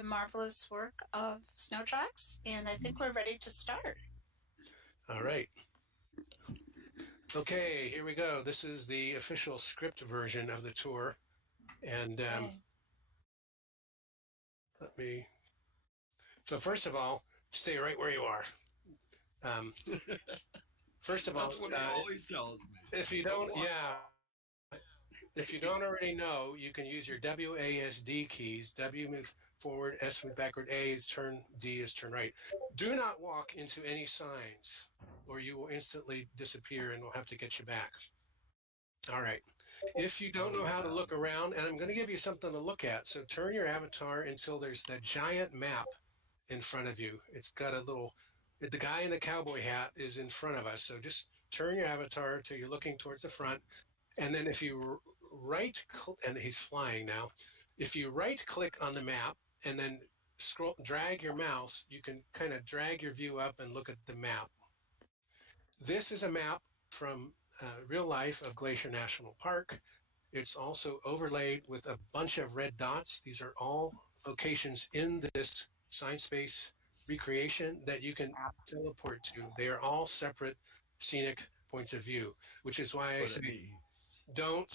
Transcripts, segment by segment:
the marvelous work of Snow Tracks, and I think we're ready to start. All right. Okay, here we go. This is the official script version of the tour. And so first of all, stay right where you are. First of all, that's what he always tells me. If you don't already know, you can use your WASD keys. W moves forward, S moves backward, A is turn, D is turn right. Do not walk into any signs, or you will instantly disappear and we'll have to get you back. All right. If you don't know how to look around, and I'm going to give you something to look at, so turn your avatar until there's that giant map in front of you. It's got a little... The guy in the cowboy hat is in front of us, so just turn your avatar until you're looking towards the front. And then if you and he's flying now, if you right-click on the map and then drag your mouse, you can kind of drag your view up and look at the map. This is a map from real life of Glacier National Park. It's also overlaid with a bunch of red dots. These are all locations in this SineSpace recreation that you can teleport to. They are all separate scenic points of view, which is why I say don't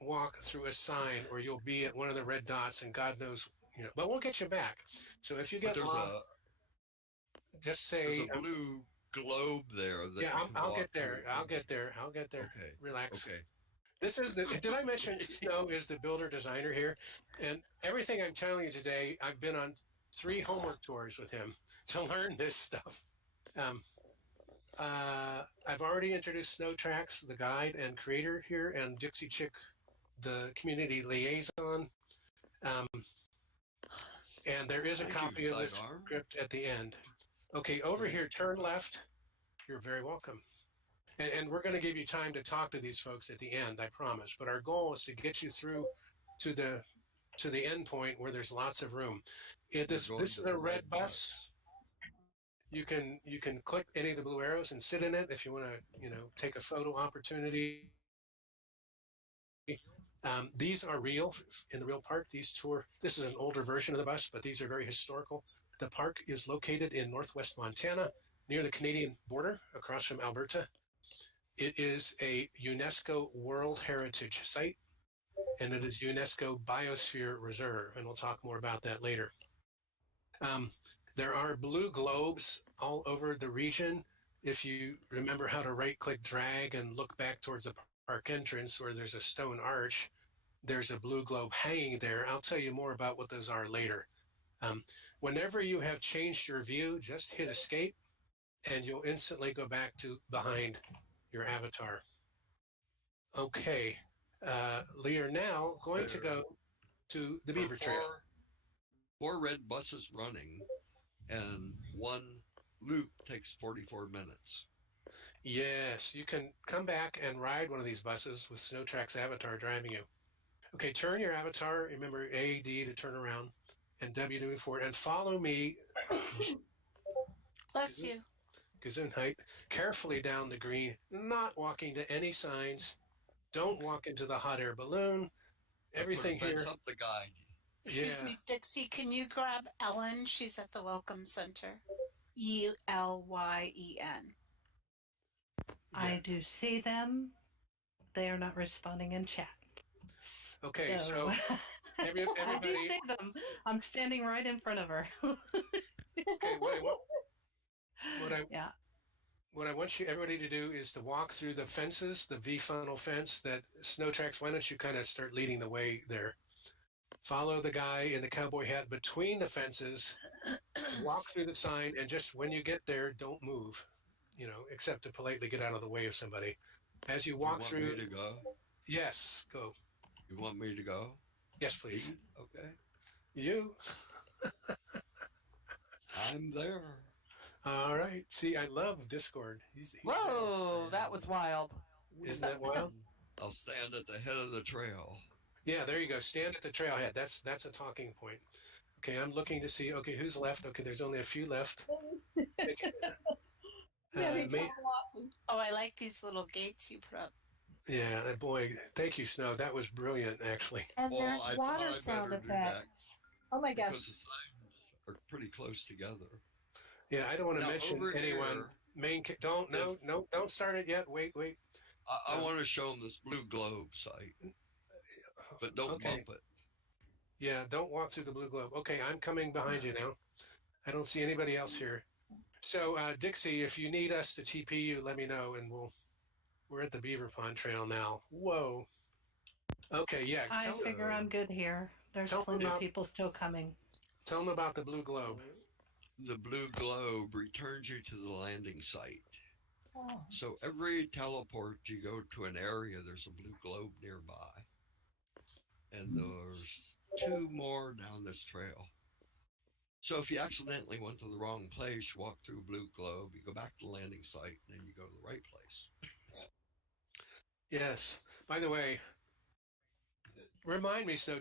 walk through a sign or you'll be at one of the red dots and God knows, but we'll get you back. So if you get lost, just say there's a blue globe there. I'll get there. I'll get there. Okay. Relax. Okay. This is did I mention Snow is the builder designer here? And everything I'm telling you today, I've been on 3 homework tours with him to learn this stuff. I've already introduced Snow Tracks, the guide and creator here, and Dixie Chick, the community liaison. And there is a copy of this script at the end. Okay, over here, turn left. You're very welcome. And we're going to give you time to talk to these folks at the end, I promise. But our goal is to get you through to the end point where there's lots of room. This is a red bus. You can click any of the blue arrows and sit in it if you want to, take a photo opportunity. These are real in the real park. This is an older version of the bus, but these are very historical. The park is located in northwest Montana, near the Canadian border, across from Alberta. It is a UNESCO World Heritage Site, and it is UNESCO Biosphere Reserve, and we'll talk more about that later. There are blue globes all over the region. If you remember how to right-click, drag, and look back towards the park entrance where there's a stone arch, there's a blue globe hanging there. I'll tell you more about what those are later. Whenever you have changed your view, just hit escape, and you'll instantly go back to behind your avatar. Okay. We are now going to go to the Beaver Trail. 4 red buses running, and 1 loop takes 44 minutes. Yes, you can come back and ride one of these buses with Snow Tracks avatar driving you. Okay, turn your avatar. Remember A, D to turn around, and W to move forward, and follow me. Bless you. Gesundheit. Carefully down the green, not walking to any signs. Don't walk into the hot air balloon. Everything here. Up the guide. Excuse me, Dixie, can you grab Ellen? She's at the Welcome Center. ELYEN. Yes. I do see them. They are not responding in chat. Okay, so everybody. I do see them. I'm standing right in front of her. Okay, what I want everybody to do is to walk through the fences, the V-funnel fence that Snow Tracks. Why don't you kind of start leading the way there? Follow the guy in the cowboy hat between the fences, walk through the sign, and just when you get there, don't move, except to politely get out of the way of somebody. As you walk through... You want me to go? Yes, go. You want me to go? Yes, please. Okay. You. I'm there. All right. See, I love Discord. He's Whoa, that was wild. Isn't that wild? I'll stand at the head of the trail. Yeah, there you go. Stand at the trailhead. That's a talking point. Okay, I'm looking to see, who's left? Okay, there's only a few left. I like these little gates you put up. Yeah, boy, thank you, Snow. That was brilliant, actually. And there's water sound effects. Oh my gosh. because the signs are pretty close together. Yeah, I don't want to Now, mention over anyone. here, Don't start it yet. Wait. I want to show them this blue globe site, but don't Okay. bump it. Yeah, don't walk through the blue globe. Okay, I'm coming behind you now. I don't see anybody else here. So, Dixie, if you need us to TP you, let me know, and we're at the Beaver Pond Trail now. Whoa. Okay, yeah. I figure I'm good here. There's tell plenty about- of people still coming. Tell them about the blue globe. The blue globe returns you to the landing site. Oh. So every teleport you go to an area, there's a blue globe nearby. And there's 2 more down this trail. So if you accidentally went to the wrong place, you walk through a blue globe, you go back to the landing site, and then you go to the right place. Yes. By the way, remind me, Snow,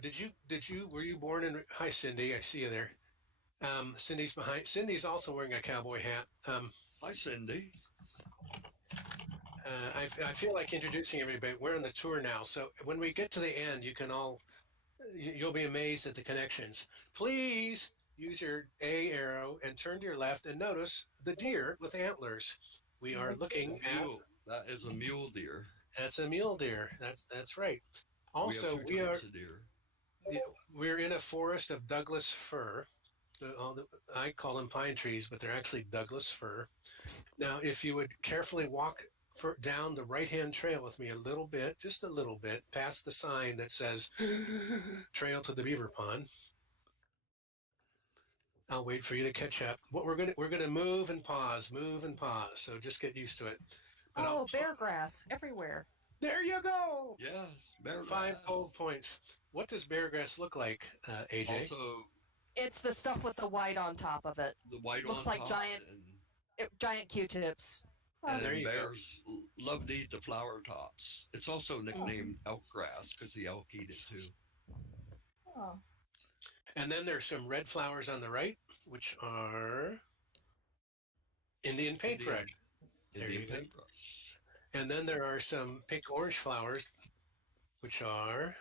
were you born in, hi, Cindy, I see you there. Cindy's behind. Cindy's also wearing a cowboy hat. Hi, Cindy. I feel like introducing everybody. We're on the tour now, so when we get to the end, you'll be amazed at the connections. Please use your A arrow and turn to your left and notice the deer with antlers. We are looking at. That is a mule deer. That's a mule deer. That's right. Also, we have 2 types of deer. We're in a forest of Douglas fir. I call them pine trees, but they're actually Douglas fir. Now, if you would carefully walk down the right-hand trail with me a little bit, just a little bit, past the sign that says Trail to the Beaver Pond. I'll wait for you to catch up. We're gonna move and pause. So just get used to it. But bear grass everywhere. There you go. Yes, bear 5 grass. gold points. What does bear grass look like, AJ? Also, It's the stuff with the white on top of it. the white Looks on like top giant Q-tips. and There you go. bears love to eat the flower tops. It's also nicknamed elk grass because the elk eat it too. Oh. And then there's some red flowers on the right, which are Indian paintbrush. There Indian you go. paintbrush. And then there are some pink orange flowers, which are,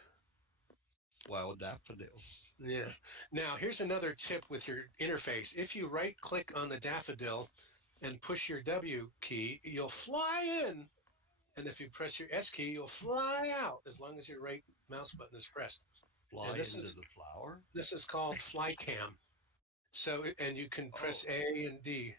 Wild daffodils. yeah. Now, here's another tip with your interface. If you right click on the daffodil and push your W key, you'll fly in. And if you press your S key, you'll fly out as long as your right mouse button is pressed. Fly And this into is- the flower. This is called Flycam. So, and you can press A and D.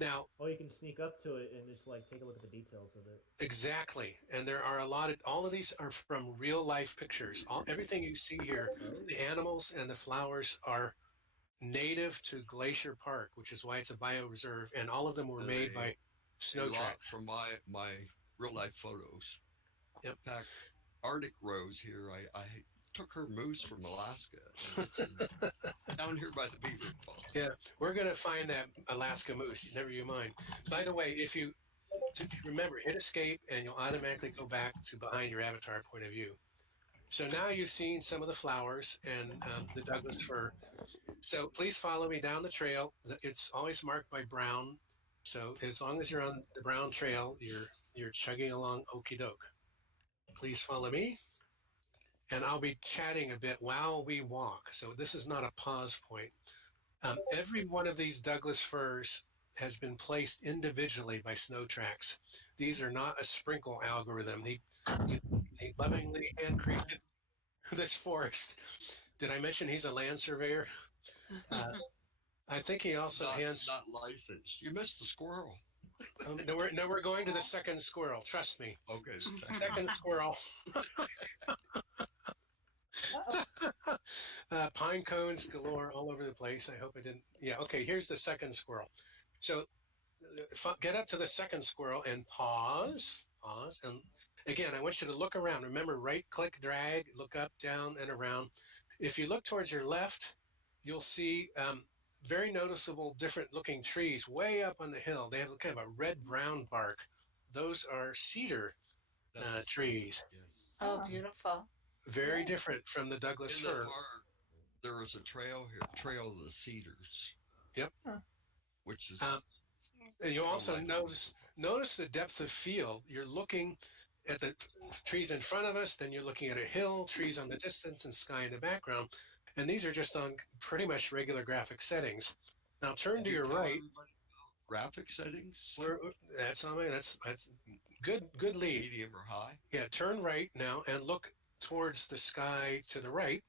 Now, Oh, you can sneak up to it and just like take a look at the details of it. exactly. And there are all of these are from real life pictures. Everything you see here, the animals and the flowers are native to Glacier Park, which is why it's a bioreserve. And all of them were made by snow A lot tracks. from my real life photos. Yep. In fact, Arctic Rose here, I took her moose from Alaska. And it's down here by the beaver pond. Yeah, we're going to find that Alaska moose. Never you mind. By the way, remember, hit escape and you'll automatically go back to behind your avatar point of view. So now you've seen some of the flowers and the Douglas fir. So please follow me down the trail. It's always marked by brown. So as long as you're on the brown trail, you're chugging along okie doke. Please follow me. And I'll be chatting a bit while we walk. So this is not a pause point. Every one of these Douglas firs has been placed individually by snow tracks. These are not a sprinkle algorithm. He lovingly hand-created this forest. Did I mention he's a land surveyor? I think he also not licensed. You missed the squirrel. No, we're going to the second squirrel. Trust me. Okay, Second squirrel. Pine cones galore all over the place. I hope I didn't. Yeah, okay, here's the second squirrel. So get up to the second squirrel and pause. And again, I want you to look around. Remember, right click, drag, look up, down, and around. If you look towards your left, you'll see very noticeable different looking trees way up on the hill. They have kind of a red-brown bark. Those are cedar trees. Yes. Oh, beautiful. Very different from the Douglas In the fir. park, there is a trail here, Trail of the Cedars. Yep. Which is And you also like- notice the depth of field. You're looking at the trees in front of us, then you're looking at a hill, trees on the distance, and sky in the background. And these are just on pretty much regular graphic settings. Now turn Did to you your tell right. everybody about graphic settings? That's on my. That's good lead. Medium or high? Yeah, turn right now and look towards the sky to the right,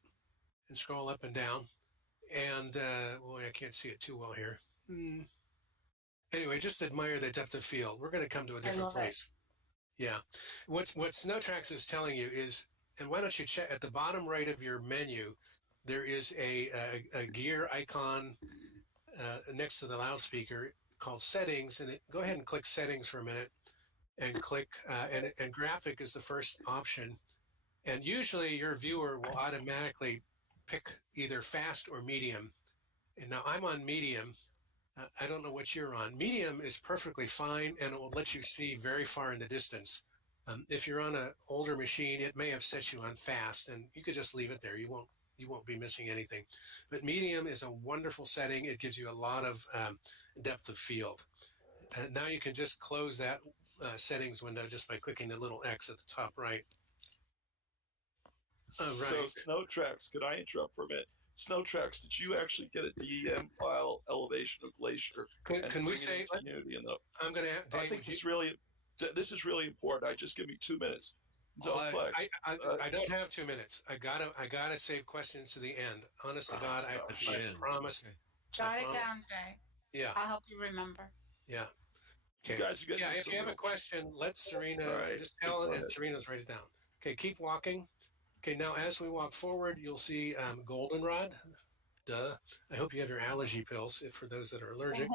and scroll up and down. And boy, I can't see it too well here. Anyway, just admire the depth of field. We're going to come to a different place. Yeah. What SnowTracks is telling you is, and why don't you check at the bottom right of your menu, there is a gear icon next to the loudspeaker called Settings, and go ahead and click Settings for a minute, and click and graphic is the first option, and usually your viewer will automatically pick either fast or medium. And now I'm on medium. I don't know what you're on. Medium is perfectly fine, and it will let you see very far in the distance. If you're on an older machine, it may have set you on fast, and you could just leave it there. You won't be missing anything. But medium is a wonderful setting. It gives you a lot of depth of field. And now you can just close that settings window just by clicking the little X at the top right. Right. So SnowTracks, could I interrupt for a minute? SnowTracks, did you actually get a DEM file elevation of Glacier? Can we say? Community in the, I'm going to. I think this is really important. Just give me 2 minutes. Don't flex. I don't have 2 minutes. I gotta save questions to the end. Honest to God, I promised. Okay. Jot it down, Jay. Yeah. I'll help you remember. Yeah. You Okay. guys, Yeah. If you have a question, let Serena just tell it, and Serena's write it down. Okay. Keep walking. Okay. Now, as we walk forward, you'll see Goldenrod. Duh. I hope you have your allergy pills for those that are allergic.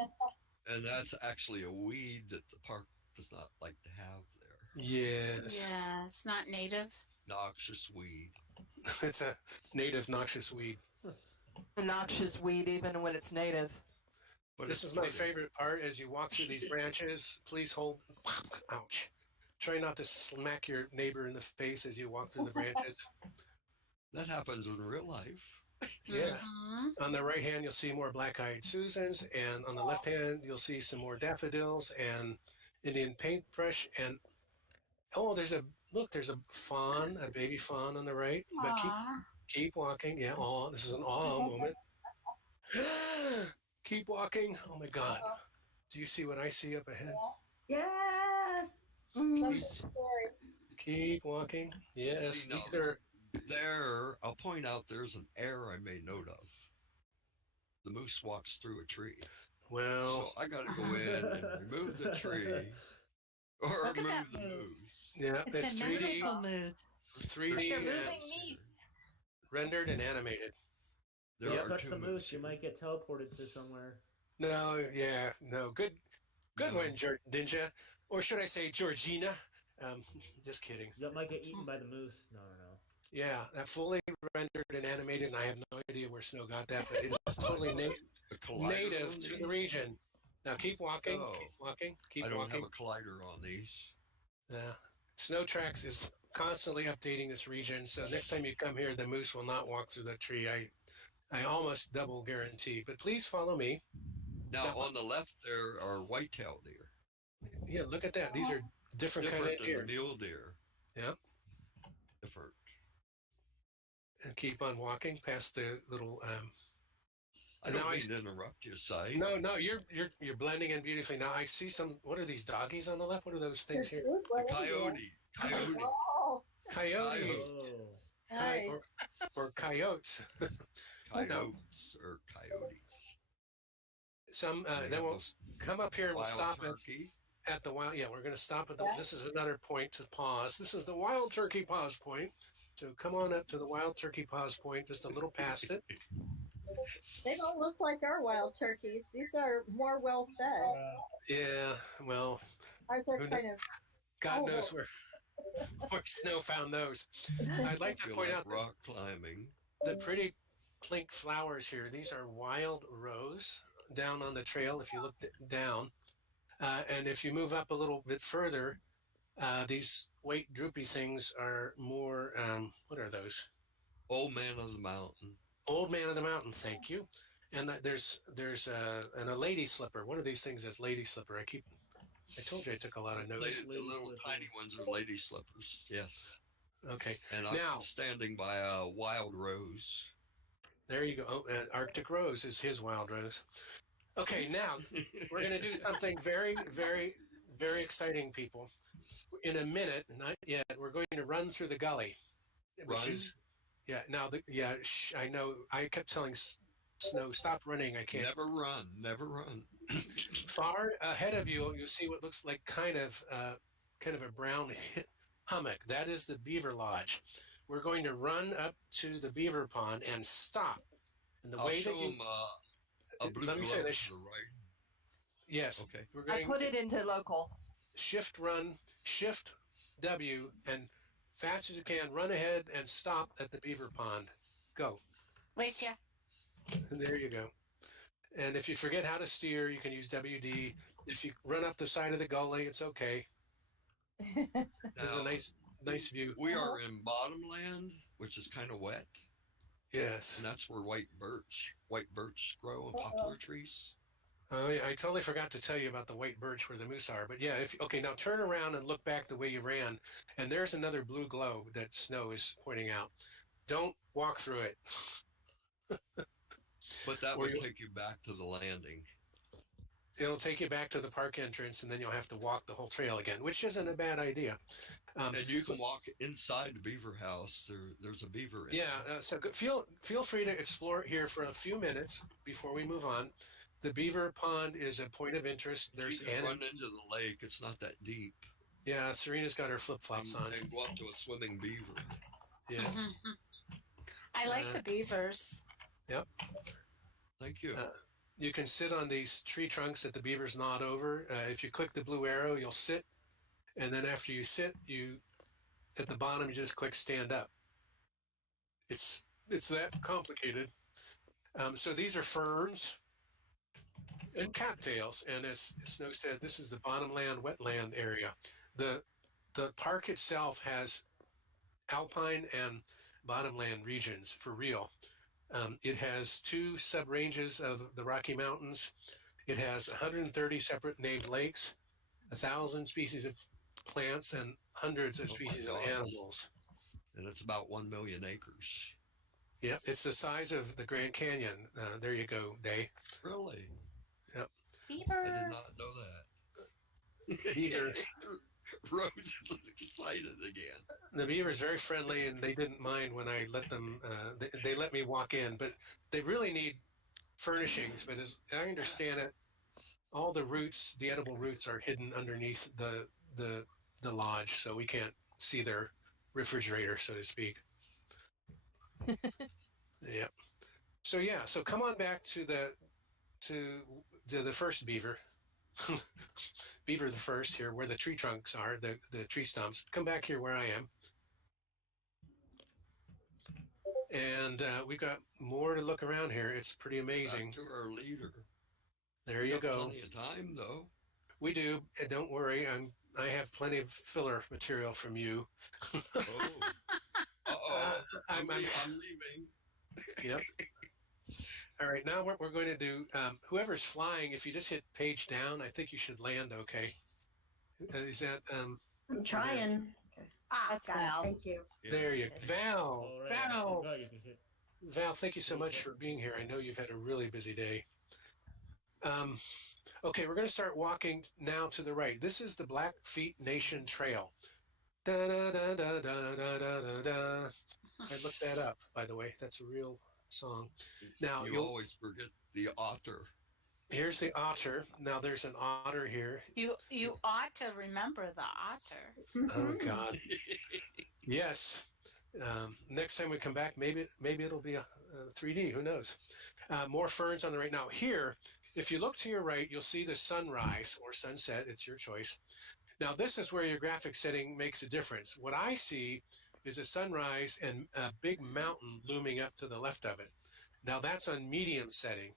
And that's actually a weed that the park does not like to have there. Yes. Yeah, it's not native. Noxious weed. It's a native noxious weed. A noxious weed, even when it's native. But This is my favorite part. As you walk through these branches, please hold. Ouch. Try not to smack your neighbor in the face as you walk through the branches. That happens in real life. Yeah. Mhm. On the right hand, you'll see more black-eyed Susans, and on the left hand, you'll see some more daffodils and Indian paintbrush. And oh, there's a fawn, a baby fawn on the right. But Aw. keep walking. Yeah. Oh, this is an awe moment. Keep walking. Oh my God. Do you see what I see up ahead? Yes. Keep, Scary. keep walking. Yes. See, now, These are. there, I'll point out there's an error I made note of. The moose walks through a tree. Well, So I got to go in and remove the tree or Look at remove that the moose. moose. yeah, It's it's a 3D, magical mood. 3D They're and moving meat. rendered and animated. There Don't are touch two the moose, moose you here. might get teleported to somewhere. No, yeah, no. Good No. one, Ninja. Or should I say Georgina? Just kidding. You might get eaten by the moose. No. Yeah, that fully rendered and animated, and I have no idea where Snow got that, but it is totally A collider native on to the these? region. Now keep walking, Oh. keep walking, keep I don't walking. have a collider on these. SnowTracks is constantly updating this region, so next time you come here, the moose will not walk through the tree. I almost double guarantee. But please follow me. Now, Yeah. on the left, there are white-tailed deer. Yeah, look at that. These are different kind Different of than deer. the mule deer. Yeah. Different. And keep on walking past the little. I don't mean to interrupt you, Si. No, you're blending in beautifully. Now I see some. What are these doggies on the left? What are those things here? The coyote. Coyote. Oh, Coyotes. Oh. nice. Or coyotes. Coyotes or coyotes. Some. Then we'll come up here and we'll Wild stop turkey. at the wild. Yeah, we're going to stop at the. This is another point to pause. This is the wild turkey pause point. So come on up to the wild turkey pause point, just a little past it. They don't look like our wild turkeys. These are more well fed. Yeah, well, Ours are Who kind of. God Oh. knows where Snow found those. I'd like to Feel point like out rock climbing. the pretty pink flowers here. These are wild rose down on the trail. If you look down, and if you move up a little bit further, these white droopy things are more. What are those? Old man of the mountain. Old man of the mountain. Thank you. And there's a lady slipper. One of these things is lady slipper. I told you I took a lot of notes. The little tiny ones are lady slippers. Yes. Okay. And I'm Now- standing by a wild rose. There you go. Oh, Arctic Rose is his wild rose. Okay, now we're going to do something very, very, very exciting, people. In a minute, not yet, we're going to run through the gully, which Run? is, yeah. Now, I know. I kept telling Snow, stop running. I can't. Never run. Never run. Far ahead of you, you'll see what looks like kind of a brown hummock. That is the Beaver Lodge. We're going to run up to the beaver pond and stop. And the I'll way show that you, them a blue let me globe finish. to the right. Yes. Okay. We're I going put it into local. shift run, shift W, and fast as you can, run ahead and stop at the beaver pond. Go. Wait, yeah. And there you go. And if you forget how to steer, you can use WD. If you run up the side of the gully, it's okay. There's Now, a nice view. we are in Bottomland, which is kind of wet, Yes. and that's where white birch grow on poplar trees. Oh, yeah, I totally forgot to tell you about the white birch where the moose are. But yeah, okay, now turn around and look back the way you ran. And there's another blue globe that Snow is pointing out. Don't walk through it. But that Or would you- take you back to the landing. It'll take you back to the park entrance, and then you'll have to walk the whole trail again, which isn't a bad idea. And you can walk inside the beaver house. There's a beaver in Yeah, so feel free to explore it here for a few minutes before we move on. The beaver pond is a point of interest. there. You There's just run into the lake. It's not that deep. yeah, Serena's got her flip flops on. And go up to a swimming beaver. Yeah, Mhm. I like the beavers. Thank you. you can sit on these tree trunks that the beavers nod over. If you click the blue arrow, you'll sit, and then after you sit, you at the bottom you just click stand up. It's that complicated. So these are ferns and cattails, and as Snow said, this is the Bottomland wetland area. The park itself has alpine and bottomland regions for real. It has 2 sub-ranges of the Rocky Mountains. It has 130 separate named lakes, 1,000 species of plants, and hundreds of Oh my species of gosh. animals. And it's about 1 million acres. Yeah, it's the size of the Grand Canyon. There you go, Day. Really? Beaver. I did not know that. Beaver. Rose is excited again. The beaver's very friendly, and they didn't mind when I let them. They let me walk in, but they really need furnishings. But as I understand it, all the roots, the edible roots, are hidden underneath the lodge, so we can't see their refrigerator, so to speak. Yeah. So come on back to the first beaver. Beaver the first here, where the tree trunks are, the tree stumps. Come back here where I am. And we've got more to look around here. It's pretty amazing. Back to our leader. There you Got go. Plenty of time though. We do. And don't worry, I have plenty of filler material from you. Oh. Uh-oh. I'm- I'm leaving. Yep. All right, now what we're going to do, whoever's flying, if you just hit page down, I think you should land okay. Is that, I'm trying. Ah, Got Val. it. Thank you. Yeah. there you Val, All right, I Val, forgot you can hit. Val, thank you so much for being here. I know you've had a really busy day. Okay, we're going to start walking now to the right. This is the Blackfeet Nation Trail. Da, da, da, da, da, da, da, da. I looked that up, by the way. That's a real song. Now, You always forget the otter. here's the otter. Now, there's an otter here. You ought to remember the otter. Oh, God. Yes. Next time we come back, maybe it'll be a 3D. Who knows? More ferns on the right. Now, here, if you look to your right, you'll see the sunrise or sunset. It's your choice. Now, this is where your graphic setting makes a difference. What I see is a sunrise and a big mountain looming up to the left of it. Now, that's on medium setting.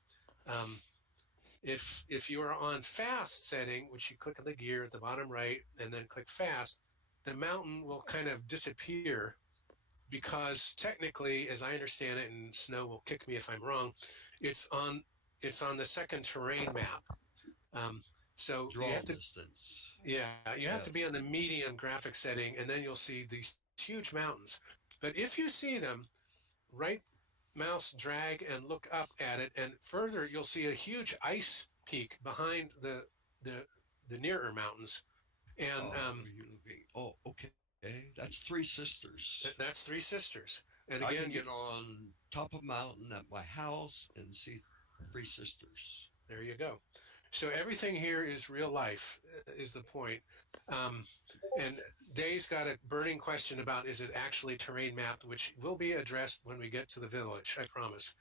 If you are on fast setting, which you click on the gear at the bottom right and then click fast, the mountain will kind of disappear because technically, as I understand it, and Snow will kick me if I'm wrong, it's on the second terrain map. So Draw you have to, distance. yeah, you have to Yes. be on the medium graphic setting, and then you'll see these huge mountains. But if you see them right mouse drag and look up at it, and further you'll see a huge ice peak behind the nearer mountains. And are you looking? Oh, okay. That's Three Sisters. that's Three Sisters. And I again, can get on top of a mountain at my house and see Three Sisters. there you go. So everything here is real life, is the point. And Day's got a burning question about, is it actually terrain mapped, which will be addressed when we get to the village, I promise.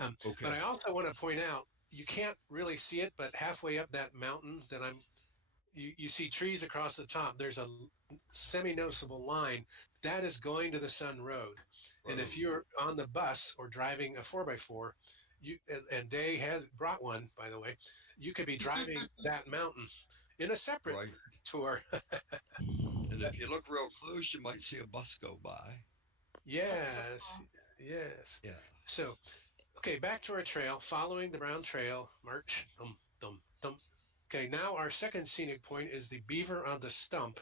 Okay. But I also want to point out, you can't really see it, but halfway up that mountain that you see trees across the top. There's a semi-noticeable line. That is going to the Sun Road. And if you're on the bus or driving a 4x4, and Day has brought one, by the way, you could be driving that mountain in a separate tour. And if you look real close, you might see a bus go by. Yes, yes. Yeah. So, okay, back to our trail, following the brown trail, march, dum, dum, dum. Okay, now our second scenic point is the Beaver on the Stump.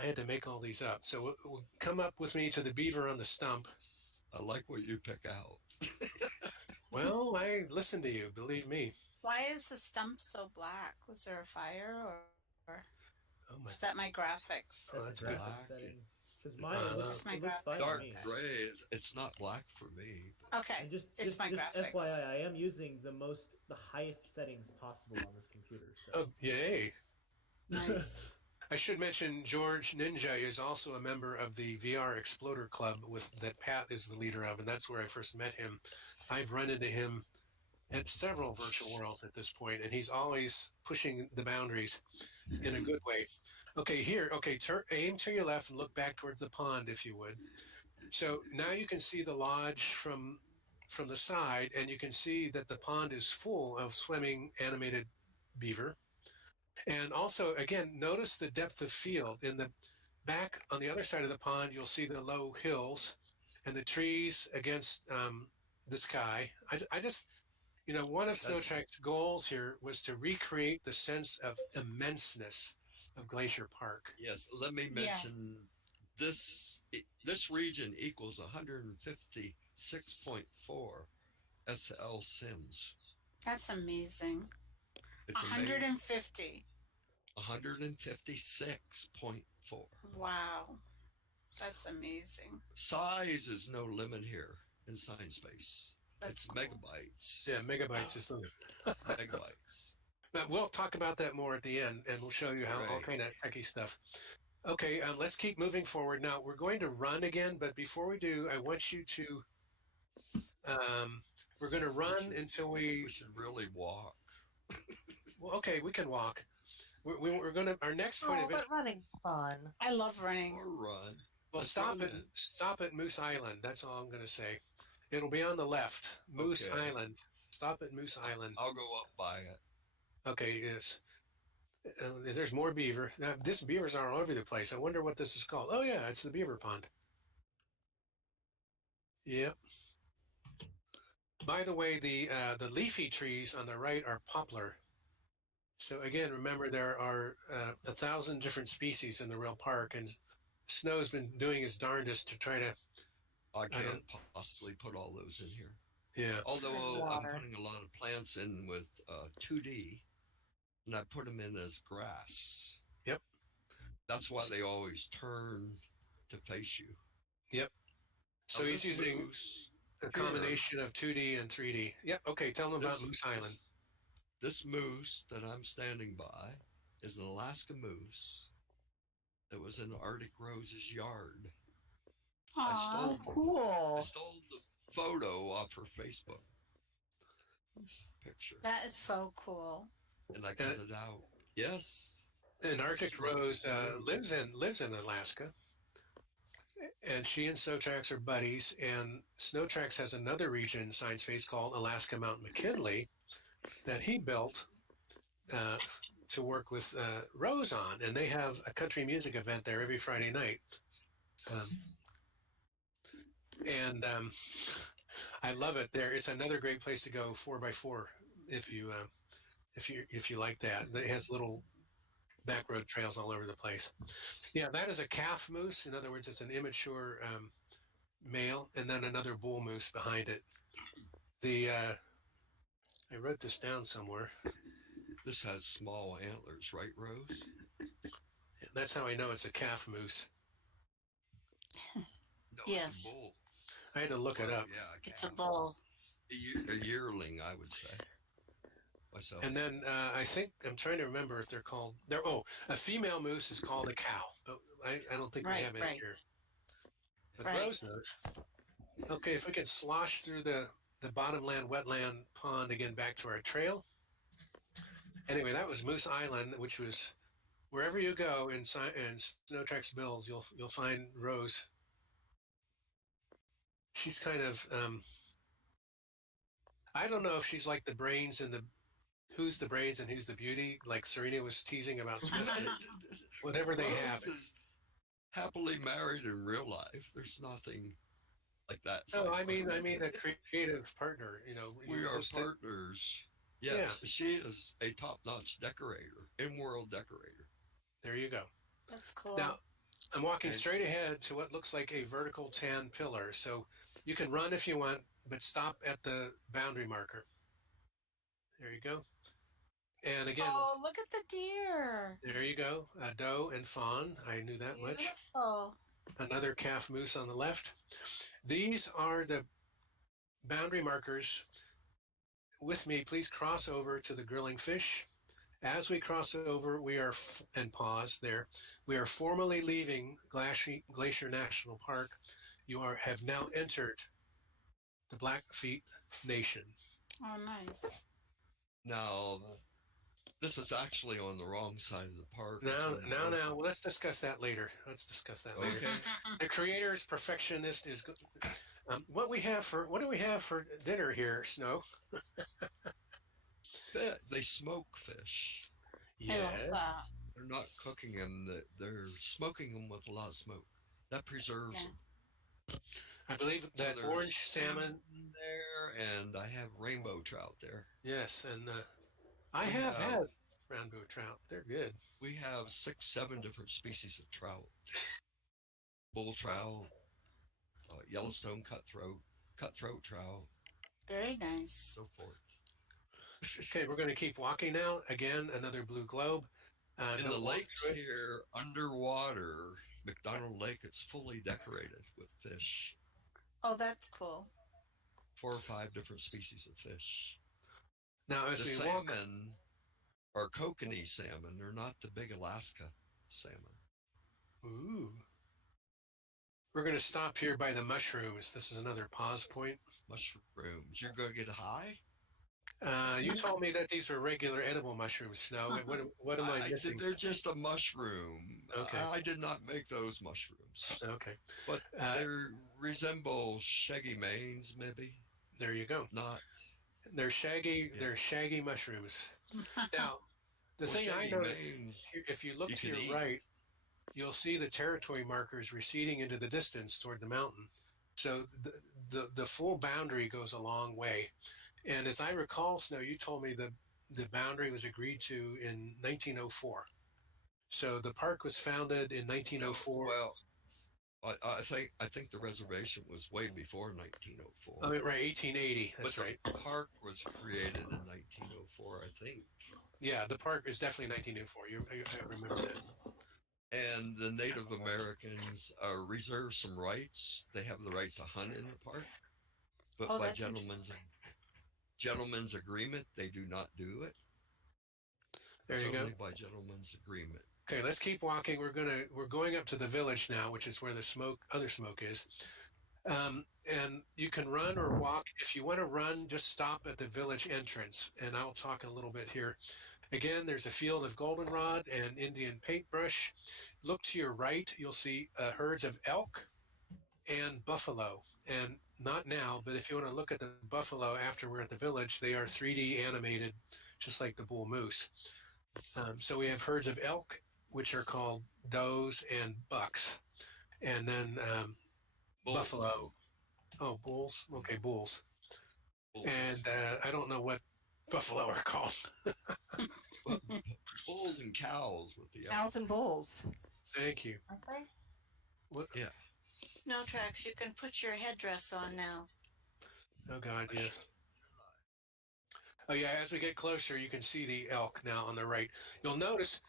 I had to make all these up. So we'll come up with me to the Beaver on the Stump. I like what you pick out. Well, I listened to you, believe me. Why is the stump so black? Was there a fire or Oh my! is that my graphics? Oh, that's good. Because mine it looks, That's my it looks fine Dark to me. gray. It's not black for me. Okay, And just, it's my graphics. FYI, I am using the highest settings possible on this computer. So. Oh, yay! Nice. I should mention George Ninja is also a member of the VR Exploder Club that Pat is the leader of, and that's where I first met him. I've run into him at several virtual worlds at this point, and he's always pushing the boundaries in a good way. Okay, here. Okay, aim to your left and look back towards the pond, if you would. So now you can see the lodge from the side, and you can see that the pond is full of swimming animated beaver. And also, again, notice the depth of field. In the back on the other side of the pond, you'll see the low hills and the trees against the sky. I just, one of SnowTrack's goals here was to recreate the sense of immenseness of Glacier Park. Yes, let me mention this region equals 156.4 SL sims. That's amazing. It's 150. 156.4. Wow. That's amazing. Size is no limit here in SineSpace. That's It's cool. megabytes. Yeah, megabytes is the. Megabytes. But we'll talk about that more at the end, and we'll show you how all kind of techie stuff. Okay, let's keep moving forward. Now we're going to run again, but before we do, I want you to. We're going to run until We should really walk. Well, okay, we can walk. We're going to. Our next point of but running's fun. I love running. Or run. Well, Let's stop run at then. stop at Moose Island. That's all I'm going to say. It'll be on the left. Moose Okay. Island. Stop at Moose Island. I'll go up by it. Okay, yes. There's more beaver. Now, this beavers are all over the place. I wonder what this is called. Oh yeah, it's the beaver pond. Yep. By the way, the leafy trees on the right are poplar. So again, remember there are 1,000 different species in the real park, and Snow's been doing his darndest to try to. I can't possibly put all those in here. Yeah. Although I'm Water. putting a lot of plants in with 2D, and I put them in as grass. Yep. That's why they always turn to face you. Yep. So Now, he's this using moose a combination of 2D and 3D. Yep. Okay. Tell them about Moose Island. This moose that I'm standing by is an Alaska moose that was in Arctic Rose's yard. I Aw. stole Cool. the photo off her Facebook picture, That is so cool. and I cut it out. Yes. And Arctic Rose lives in Alaska, and she and SnowTracks are buddies. And SnowTracks has another region in SineSpace called Alaska Mount McKinley that he built to work with Rose on, and they have a country music event there every Friday night. I love it there. It's another great place to go 4x4 if you like that. It has little back road trails all over the place. Yeah, that is a calf moose. In other words, it's an immature male, and then another bull moose behind it. I wrote this down somewhere. This has small antlers, right, Rose? That's how I know it's a calf moose. No, Yes. it's a bull. I had to look it Well, up. Yeah, It's a bull. A yearling, I would say. Myself. And then I think I'm trying to remember if they're called. A female moose is called a cow, but I don't think we Right, have it right. here. But Right. Rose knows. Okay, if we could slosh through the bottomland wetland pond again back to our trail. Anyway, that was Moose Island, which was wherever you go in Snow Tracks Bills, you'll find Rose. She's kind of I don't know if she's like the brains and who's the brains and who's the beauty, like Serena was teasing about Swift. Whatever they have. Rose is happily married in real life. There's nothing like that. No, I mean a creative partner. We you are host it. partners. Yes, she is a top-notch decorator, in-world decorator. There you go. That's cool. Now, I'm walking straight ahead to what looks like a vertical tan pillar. So you can run if you want, but stop at the boundary marker. There you go. And again, oh, look at the deer. there you go. A doe and fawn. I knew that much. Beautiful. Another calf moose on the left. These are the boundary markers. With me, please cross over to the grilling fish. As we cross over, we are, and pause there, we are formally leaving Glacier National Park. You have now entered the Blackfeet Nation. Oh, nice. Now, this is actually on the wrong side of the park. Now, It's on the- well, let's discuss that later. Okay. The creator's perfectionist is. What do we have for dinner here, Snow? They smoke fish. I love Yes. that. They're not cooking them. They're smoking them with a lot of smoke. That preserves Yeah. them. I believe So that there's orange salmon. there, and I have rainbow trout there. Yes, and I We have have- had rainbow trout. They're good. We have 7 different species of trout: bull trout, Yellowstone cutthroat trout, Very nice. so forth. Okay, we're going to keep walking now. Again, another blue globe. In the don't walk lakes through it. here, underwater, Mcdonald Lake, it's fully decorated with fish. Oh, that's cool. 4 or 5 different species of fish. Now, as The we walk, salmon are kokanee salmon. They're not the big Alaska salmon. ooh, we're going to stop here by the mushrooms. This is another pause point. Mushrooms. You're going to get high? You told me that these were regular edible mushrooms, Snow. What am I missing? They're just a mushroom. Okay. I did not make those mushrooms. Okay, But they resemble shaggy manes, maybe. there you go. Not. They're shaggy. Yeah. They're shaggy mushrooms. Now, the well, thing I shaggy noticed, manes, if you look you to can your eat. right, you'll see the territory markers receding into the distance toward the mountain. So the full boundary goes a long way. And as I recall, Snow, you told me the boundary was agreed to in 1904. So the park was founded in 1904. Well, I think the reservation was way before 1904. I mean, right, 1880. That's but right. the park was created in 1904, I think. Yeah, the park is definitely 1904. I remember that. And the Native Americans reserve some rights. They have the right to hunt in the park, but Oh, by that's gentleman's agreement, they do not do it. There It's you go. only by gentleman's agreement. Okay, let's keep walking. We're going up to the village now, which is where the other smoke is. And you can run or walk. If you want to run, just stop at the village entrance, and I'll talk a little bit here. Again, there's a field of goldenrod and Indian paintbrush. Look to your right, you'll see herds of elk and buffalo. And not now, but if you want to look at the buffalo after we're at the village, they are 3D animated, just like the bull moose. So we have herds of elk, which are called does and bucks. And then Bulls. buffalo. Oh, bulls? Okay, bulls. Bulls. And I don't know what buffalo are called. Bulls and cows with the Cows and bulls. Thank you. Okay. What? Yeah. Snow tracks, you can put your headdress on now. Oh God, yes. Oh yeah, as we get closer, you can see the elk now on the right. You'll notice,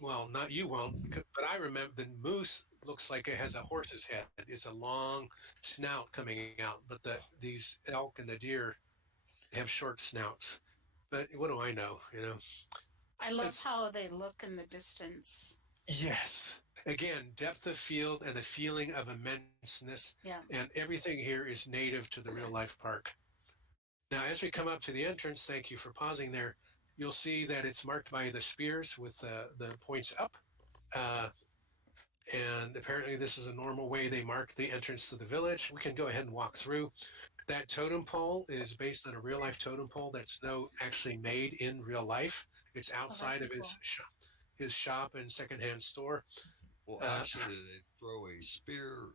well, not you won't, but I remember the moose looks like it has a horse's head. It's a long snout coming out, but these elk and the deer have short snouts. But what do I know, you know? I love how they look in the distance. Yes. Again, depth of field and the feeling of immenseness. Yeah. And everything here is native to the real life park. Now, as we come up to the entrance, thank you for pausing there, you'll see that it's marked by the spears with the points up. And apparently this is a normal way they mark the entrance to the village. We can go ahead and walk through. That totem pole is based on a real life totem pole that Snow actually made in real life. It's outside of his shop and secondhand store. Well, actually, they throw a spear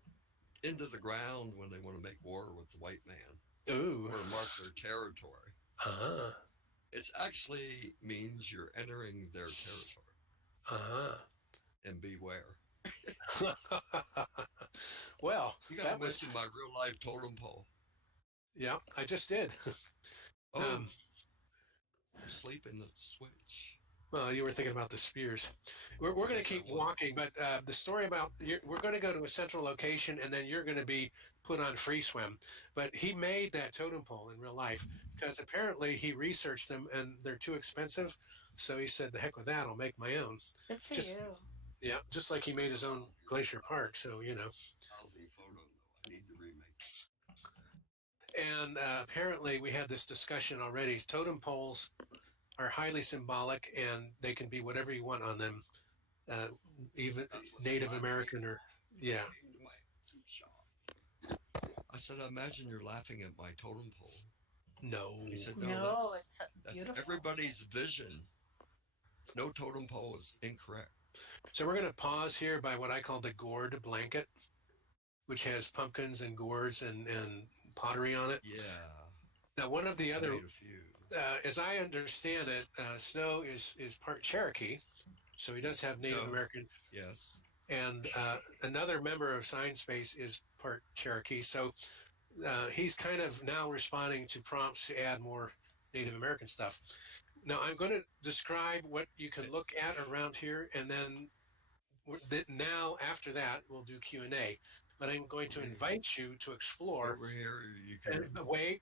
into the ground when they want to make war with the white man. Ooh. Or mark their territory. Uh-huh. It actually means you're entering their territory. Uh-huh. And beware. Well, you gotta mention my real life totem pole. Yeah, I just did. Sleeping the switch. Well, you were thinking about the spears. We're going to keep walking, but the story about we're going to go to a central location, and then you're going to be put on free swim. But he made that totem pole in real life because apparently he researched them, and they're too expensive. So he said, "The heck with that! I'll make my own." Good for you. Yeah, just like he made his own Glacier Park. So you know. I need to remake. And apparently, we had this discussion already. Totem poles are highly symbolic, and they can be whatever you want on them, even Native American or yeah. I said, I imagine you're laughing at my totem pole. No. He said, no, it's beautiful. That's everybody's vision. No totem pole is incorrect. So we're going to pause here by what I call the Gourd Blanket, which has pumpkins and gourds and pottery on it. Yeah. Now, one of the other, as I understand it, Snow is part Cherokee, so he does have Native American. Yes. And another member of SineSpace is part Cherokee, so he's kind of now responding to prompts to add more Native American stuff. Now, I'm going to describe what you can look at around here, and then now, after that, we'll do Q&A. But I'm going to invite you to explore. Over here, you can. Wait.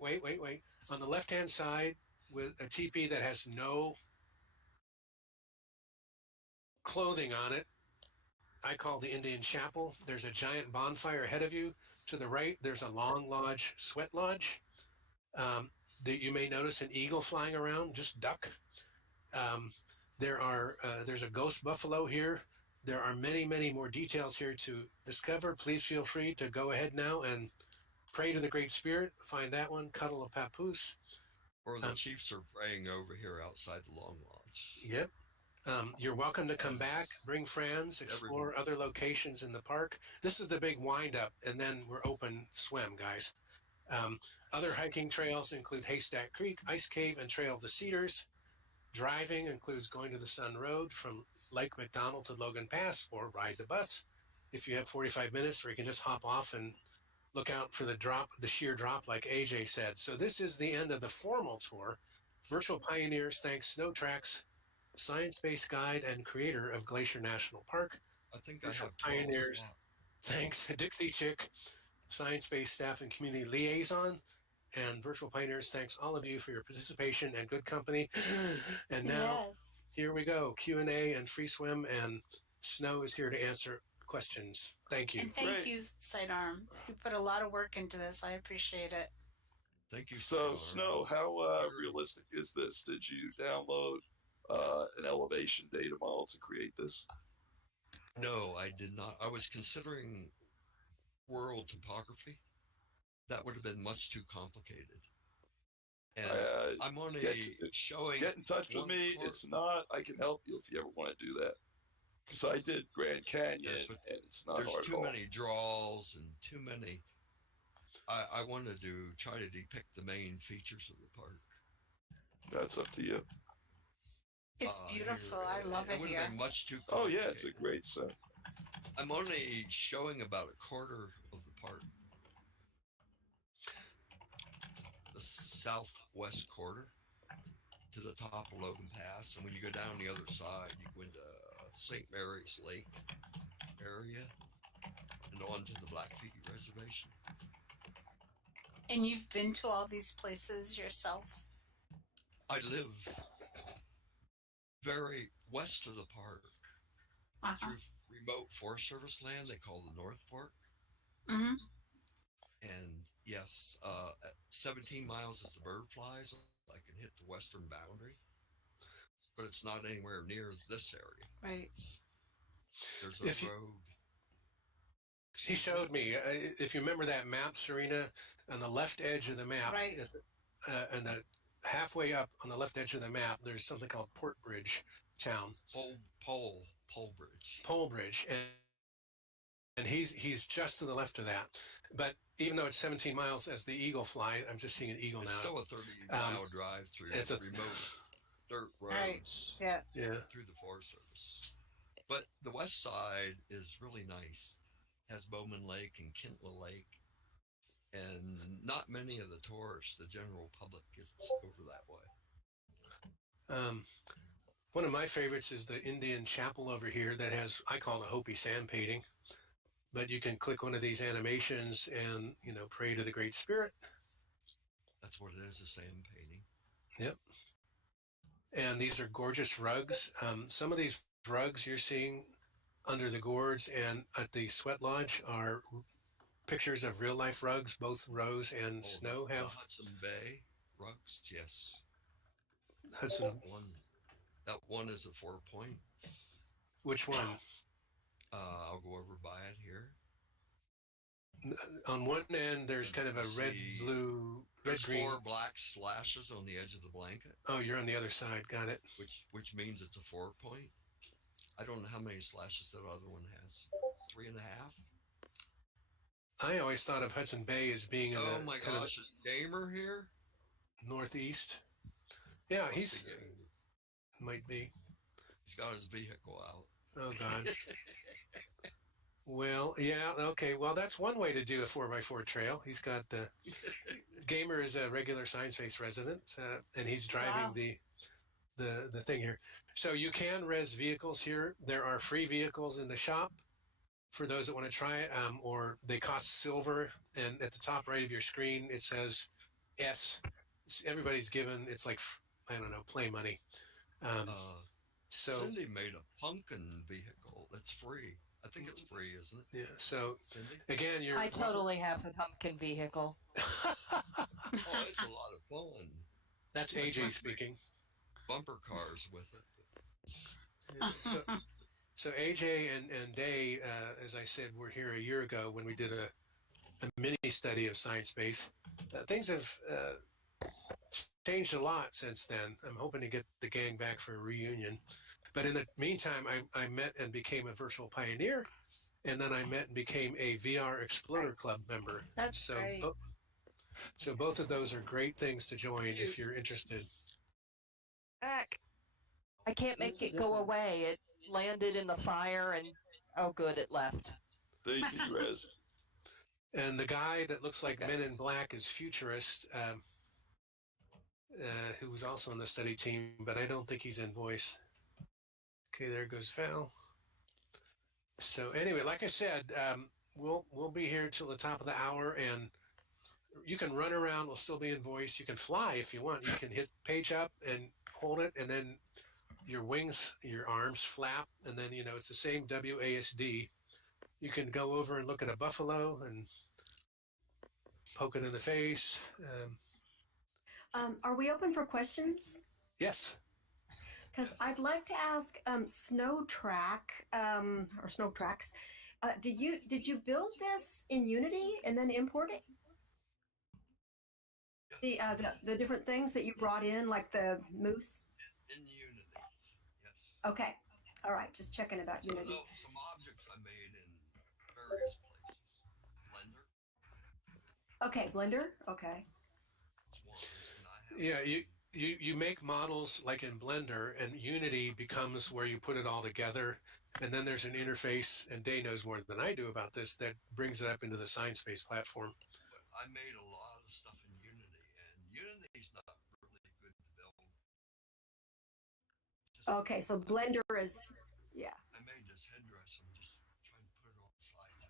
On the left-hand side, with a teepee that has no clothing on it, I call the Indian Chapel. There's a giant bonfire ahead of you. To the right, there's a long lodge, sweat lodge. You may notice an eagle flying around, just duck. There's a ghost buffalo here. There are many, many more details here to discover. Please feel free to go ahead now and pray to the Great Spirit. Find that one, cuddle a papoose. Or the chiefs are praying over here outside the Long Lodge. Yep. You're welcome to come back, bring friends, explore other locations in the park. This is the big wind-up, and then we're open swim, guys. Other hiking trails include Haystack Creek, Ice Cave, and Trail of the Cedars. Driving includes going to the Sun Road from Lake Mcdonald to Logan Pass, or ride the bus if you have 45 minutes, or you can just hop off and look out for the sheer drop like AJ said. So this is the end of the formal tour. Virtual Pioneers thanks Snow Tracks, SineSpace guide and creator of Glacier National Park. I think Virtual I have Pioneers thanks Dixie Chick, SineSpace staff and community liaison. And Virtual Pioneers thanks all of you for your participation and good company. And now, here we go, Q&A and free swim, and Snow is here to answer questions. Thank you. And thank you, Sitearm. You put a lot of work into this. I appreciate it. Thank you. So, Snow, how realistic is this? Did you download an elevation data model to create this? No, I did not. I was considering world topography. That would have been much too complicated. And I'm only showing. Get in touch with me. It's not. I can help you if you ever want to do that. Because I did Grand Canyon, and it's not hard at all. There's too many draws and too many. I wanted to try to depict the main features of the park. That's up to you. It's beautiful. I love it here. It would have been much too complicated. Oh yeah, it's a great set. I'm only showing about a quarter of the park. The southwest quarter to the top of Logan Pass. And when you go down the other side, you go into St. Mary's Lake area and on to the Blackfeet Reservation. And you've been to all these places yourself? I live very west of the park, through remote Forest Service land they call the North Fork. Mm-hmm. And yes, at 17 miles as the bird flies, I can hit the western boundary, but it's not anywhere near this area. Right. There's a road. He showed me, if you remember that map, Serena, on the left edge of the map, Right. And the halfway up on the left edge of the map, there's something called Port Bridge Town. Pole Bridge. Pole Bridge, and he's just to the left of that. But even though it's 17 miles as the eagle fly, I'm just seeing an eagle It's now. still a 30-mile drive through it's a- remote dirt Right. roads Yeah. Yeah. through the Forest Service. But the west side is really nice. Has Bowman Lake and Kintla Lake, and not many of the tourists, the general public, gets over that way. One of my favorites is the Indian Chapel over here that has, I call it a Hopi sand painting. But you can click one of these animations and, pray to the Great Spirit. That's what it is, a sand painting. Yep. And these are gorgeous rugs. Some of these rugs you're seeing under the gourds and at the Sweat Lodge are pictures of real life rugs. Both Rose and Snow The have Hudson Bay rugs, yes. Hudson. That one is a 4-point. Which one? I'll go over by it here. On one end, there's kind of a red, blue, red, There's green. 4 black slashes on the edge of the blanket. Oh, you're on the other side. Got it. Which means it's a 4-point. I don't know how many slashes that other one has. 3.5. I always thought of Hudson Bay as being in Oh the my kind gosh, is Gamer here? of northeast. Yeah, Must be Gamer. Might be. He's got his vehicle out. Oh God. Well, yeah, okay. Well, that's one way to do a 4x4 trail. He's got the Gamer is a regular SineSpace resident, and he's driving the thing here. So you can res vehicles here. There are free vehicles in the shop for those that want to try it, or they cost silver. And at the top right of your screen, it says S. Everybody's given. It's like, I don't know, play money. So Cindy made a pumpkin vehicle that's free. I think it's free, isn't it? yeah. So Cindy? again, you're. I totally have a pumpkin vehicle. Oh, it's a lot of fun. That's AJ speaking. Bumper cars with it. Yeah, so AJ and Day, as I said, were here a year ago when we did a mini study of SineSpace. Things have changed a lot since then. I'm hoping to get the gang back for a reunion. But in the meantime, I met and became a virtual pioneer, and then I met and became a VR Explorer Club member. That's great. So both of those are great things to join if you're interested. I can't make it go away. It landed in the fire and, oh good, it left. They de-res. And the guy that looks like Men in Black is Futurist, who was also on the study team, but I don't think he's in voice. Okay, there goes Val. So anyway, like I said, we'll be here till the top of the hour, and you can run around. We'll still be in voice. You can fly if you want. You can hit page up and hold it, and then your wings, your arms flap, and then it's the same WASD. You can go over and look at a buffalo and poke it in the face. Are we open for questions? Yes. Because I'd like to ask Snow Track or Snow Tracks. Did you build this in Unity and then import it? The different things that you brought in, like the moose. In Unity, yes. Okay, all right. Just checking about Unity. Although some objects I made in various places. Blender. Okay, Blender. Okay. It's one, and I have Yeah, you make models like in Blender, and Unity becomes where you put it all together. And then there's an interface, and Day knows more than I do about this, that brings it up into the SineSpace platform. But I made a lot of stuff in Unity, and Unity's not really good to build. Okay, so Blender is, yeah. I made this headdress. I'm just trying to put it on the slide.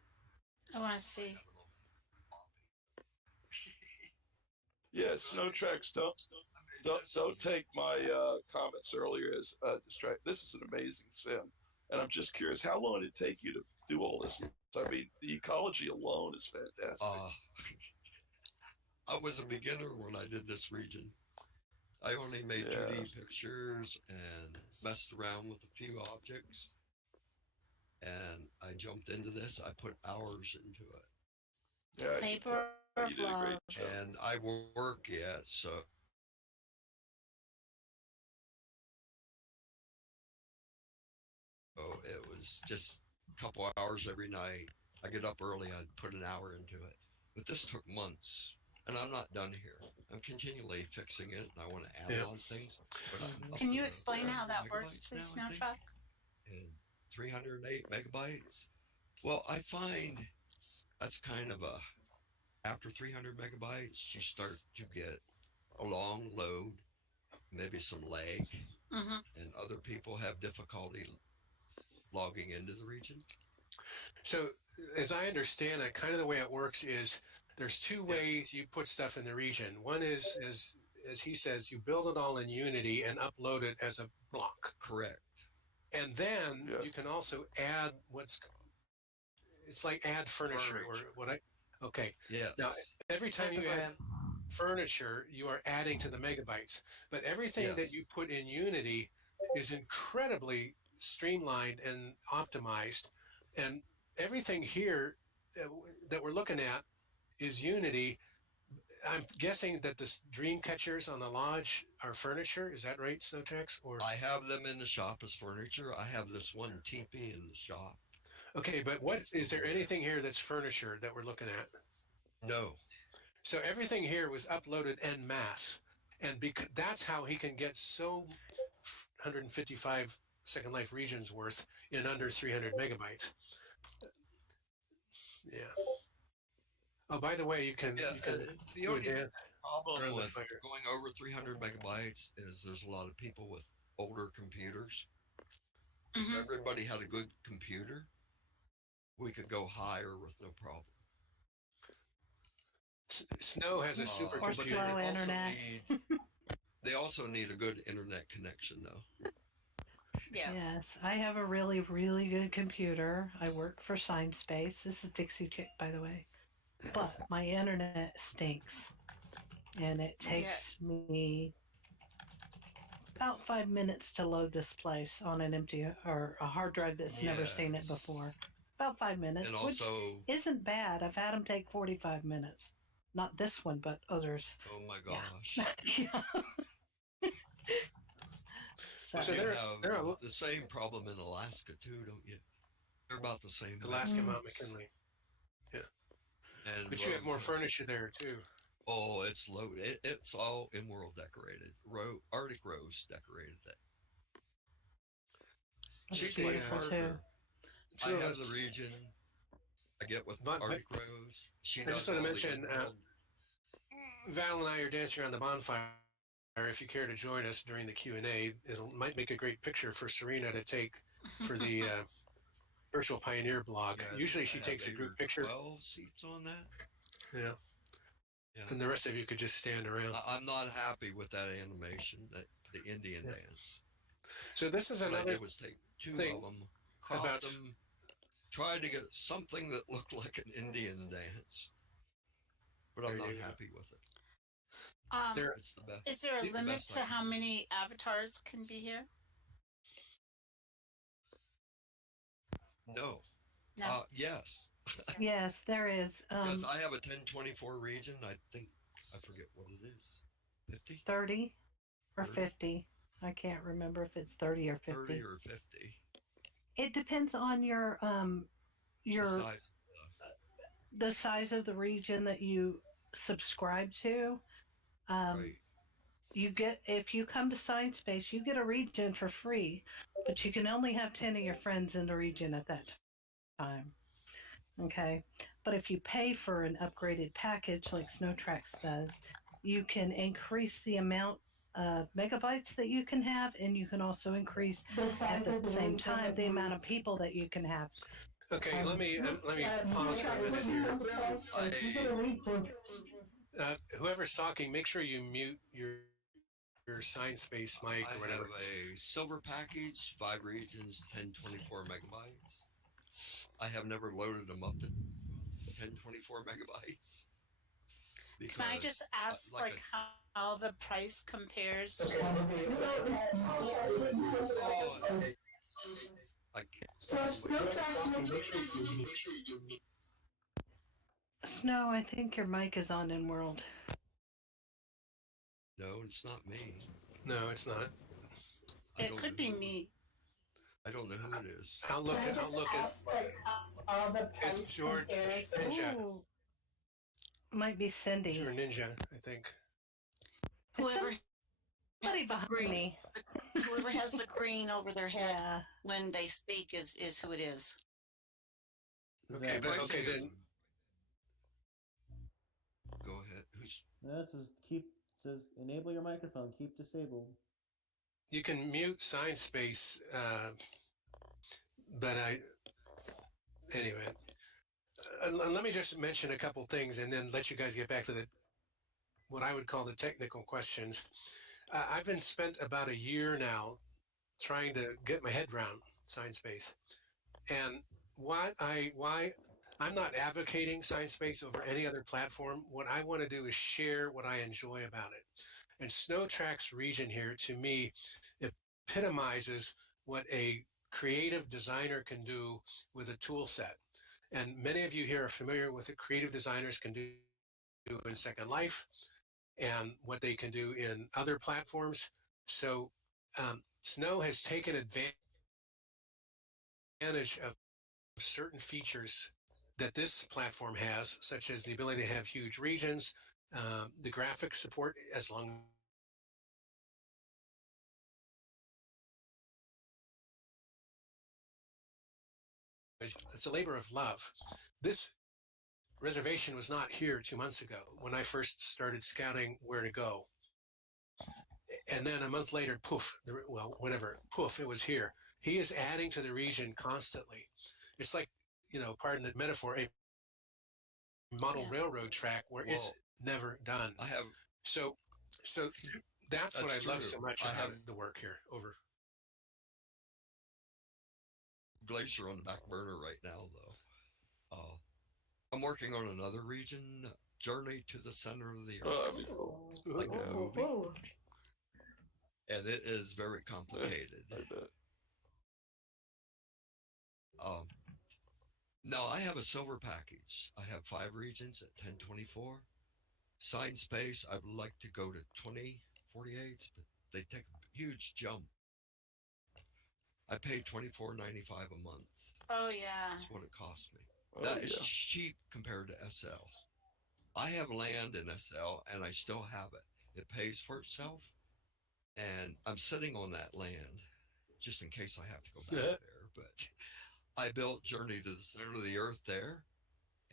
I want to see. Yeah, snow tracks don't take my comments earlier as distract. This is an amazing sim, and I'm just curious, how long did it take you to do all this? I mean, the ecology alone is fantastic. I was a beginner when I did this region. I only made 2D pictures and messed around with a few objects, and I jumped into this. I put hours into it. Yeah, Labor of love. And I work yet, so it was just a couple hours every night. I get up early, I'd put an hour into it. But this took months, and I'm not done here. I'm continually fixing it, and I want to add on things. But Can you explain how that works, please, Snow Truck? And 308 megabytes. Well, I find that's kind of after 300 megabytes, you start to get a long load, maybe some lag, and other people have difficulty logging into the region. So, as I understand it, kind of the way it works is there's two ways you put stuff in the region. One is, as he says, you build it all in Unity and upload it as a block. Correct. And then you can also add it's like add furniture or what okay. Yeah. Now, every time you add furniture, you are adding to the megabytes. But everything that you put in Unity is incredibly streamlined and optimized. And everything here that we're looking at is Unity. I'm guessing that the dream catchers on the lodge are furniture. Is that right, Snowtrax? Or I have them in the shop as furniture. I have this one teepee in the shop. Okay, but is there anything here that's furniture that we're looking at? No. So everything here was uploaded en masse, and that's how he can get so 155 Second Life regions worth in under 300 megabytes. Yeah. Oh, by the way, you can the only problem with going over 300 megabytes is there's a lot of people with older computers. If everybody had a good computer, we could go higher with no problem. Snow has a supercomputer. Slow internet. They also need a good internet connection, though. Yeah. Yes, I have a really, really good computer. I work for SineSpace. This is Dixie Chick, by the way. But my internet stinks. And it takes me about 5 minutes to load this place on an empty or a hard drive that's never seen it before. About 5 minutes, and also, which isn't bad. I've had them take 45 minutes. Not this one, but others. Oh my gosh. Yeah. So you have the same problem in Alaska too, don't you? They're about the same. Alaska, Mount McKinley. Yeah. But you have more furniture there too. Oh, it's loaded. It's all in-world decorated. Arctic Rose decorated it. She's beautiful too. I have the region. I get with Arctic Rose. I just want to mention, Val and I are dancing around the bonfire. If you care to join us during the Q&A, it might make a great picture for Serena to take for the Virtual Pioneer blog. Usually she takes a group picture. 12 seats on that? Yeah. And the rest of you could just stand around. I'm not happy with that animation, the Indian dance. So this is another what I did was take two of them, crop them, tried to get something that looked like an Indian dance. But I'm not happy with it. It's the best. Is there a limit to how many avatars can be here? No. Yes. Yes, there is. Because I have a 1024 region. I think, I forget what it is. 50? 30 or 50. I can't remember if it's 30 or 50. 30 or 50. It depends on your the size of the region that you subscribe to. Right. You get, if you come to SineSpace, you get a region for free, but you can only have 10 of your friends in the region at that time. Okay, but if you pay for an upgraded package like SnowTracks does, you can increase the amount of megabytes that you can have, and you can also increase at the same time the amount of people that you can have. Okay, let me pause for a minute here. Whoever's talking, make sure you mute your SineSpace mic or whatever. I have a silver package, 5 regions, 1024 megabytes. I have never loaded them up to 1024 megabytes. Can I just ask, how the price compares to Snow, I think your mic is on in World. No, it's not me. No, it's not. It could be me. I don't know who it is. I'll look at it's George Ninja. Ooh. Might be Cindy. George Ninja, I think. Whoever Somebody behind me. whoever has the green over their head Yeah. when they speak is who it is. Okay, but okay then. Go ahead. Who's? This is says enable your microphone. Keep disabled. You can mute SineSpace, but anyway. Let me just mention a couple things and then let you guys get back to what I would call the technical questions. I've been spent about a year now trying to get my head around SineSpace, and why I'm not advocating SineSpace over any other platform. What I want to do is share what I enjoy about it. And SnowTracks region here, to me, epitomizes what a creative designer can do with a tool set. And many of you here are familiar with what creative designers can do in Second Life and what they can do in other platforms. So Snow has taken advantage of certain features that this platform has, such as the ability to have huge regions, the graphic support, as long as it's a labor of love. This reservation was not here 2 months ago when I first started scouting where to go. And then a month later, poof, poof, it was here. He is adding to the region constantly. It's like, pardon the metaphor, a model railroad track where it's never done. So that's what I love so much about the work here. Over. Glacier on the back burner right now, though. I'm working on another region, Journey to the Center of the Earth. Oh, that'd be cool. Like a movie. Ooh. And it is very complicated. I bet. No, I have a silver package. I have 5 regions at 1024. SineSpace, I would like to go to 2048, but they take a huge jump. I pay $24.95 a month. Oh yeah. That's what it costs me. Oh, That is cheap compared to SL. I have land in SL and I still have it. It pays for itself. And I'm sitting on that land just in case I have to go back there. But I built Journey to the Center of the Earth there.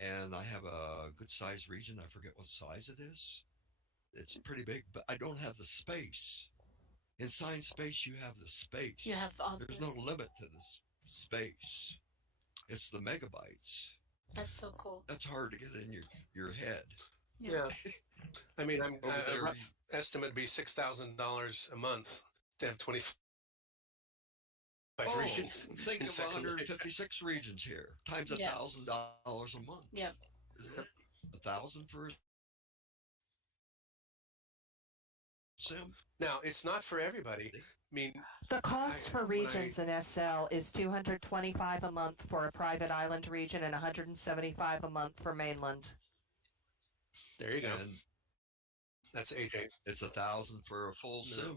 And I have a good sized region. I forget what size it is. It's pretty big, but I don't have the space. In SineSpace, you have the space. You have all There's this. no limit to the space. It's the megabytes. That's so cool. That's hard to get in your head. Yeah. I mean, a there rough estimate would be $6,000 a month to have 25 regions. Think in of Second Life. 156 regions here times Yeah. $1,000 a month. Yep. Is that 1,000 for a sim? Now, it's not for everybody. I mean, The cost for when regions in SL is $225 a month for a private island region and $175 a month for mainland. there you go. And That's AJ. it's 1,000 for a full sim